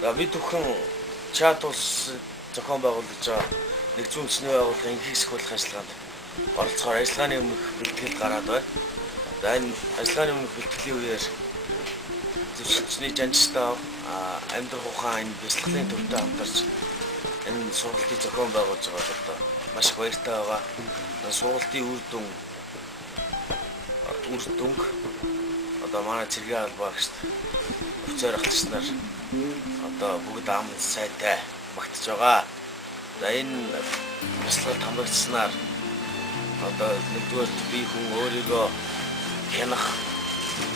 За бид бүхэн чат улс зохион байгуулж байгаа нэгдсэн үндэсний байгууллагын их сахиулах ажиллагаанд оролцохоор ажиллагааны өмнөх бэлтгэл гараад байна. За энэ ажиллагааны өмнөх бэлтгэлийн үеэр зөвшөөрчний жанжтай амьдрах ухаан энэ бяцлаглалын төвтэй хамтарч энэ сургалтыг зохион байгуулж байгаа одоо маш их баяртай байгаа. Сургалтын үр дүнг одоо манай цэргийн албаагчд офицер ахлагч нар одоо бүгд ам сайтай багтж байгаа. За энэ бяцлагт хамрагдсанаар одоо нэгдүгээр би хүн өөрийгөө хянах,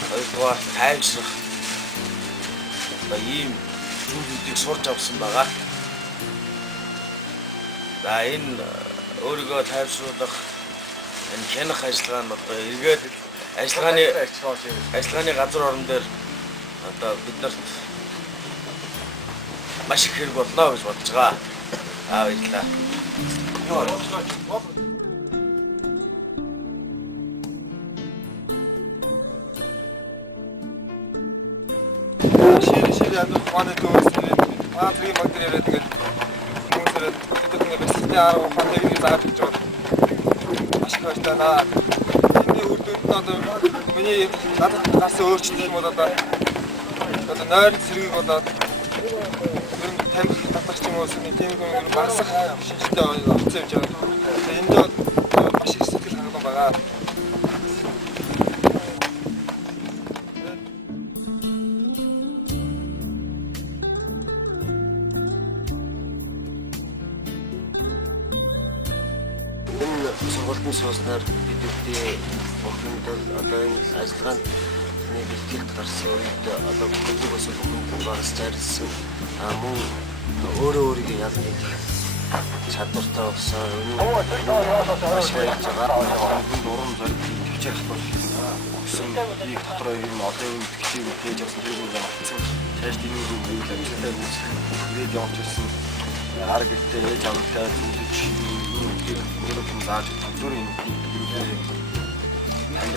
хоёрдугаар тайвшрах одоо ийм зүйлүүдийг сурч авсан байгаа. За энэ өөрийгөө тайвшруулах энэ хянах ажиллагаа нь одоо эргээд ажиллагааны газар орон дээр одоо биднэрт маш их хэрэг болно гэж бодож байгаа. Баярлалаа. Шир яд ухааны төвөөс материал материалээ тэгээд хүмүүсээр тэдний бэлтгэлийн арга ухааны нэг зааж гэж байна. Маш их баярлалаа. Эний үр дүнд одоо миний надад гарсан өөрчлөлт юм бол одоо нойр зэргийг болоод тамхи татах ч юм уу тийм юм багсах шинжтэй оцсон юм жаа. Энд маш их сэтгэл хангалуун байгаа. Сургалтын сууснаар бидний охинд одоо энэ ажиллагаанд нэг бэлтгэлд гарсан үед одоо бүгд бас бүхэн багс зарилсан мөн өөрийгөө ялна чадвартай болсон маш баярлж байгаа. Уран зориг төвчээр хатвар өгсөн нэг дотроо юм одоо юм тгчийн хийж авсан тэр үйл явцсан цааш дэмий үйл ажиллагааг үүсгэж явж ирсэн арга гэртээ ээж аваатай зүйлч өөрөө юм зааж өгдөөр юм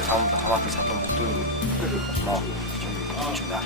танд хамаатай садан бүгд болно гэж юм даа.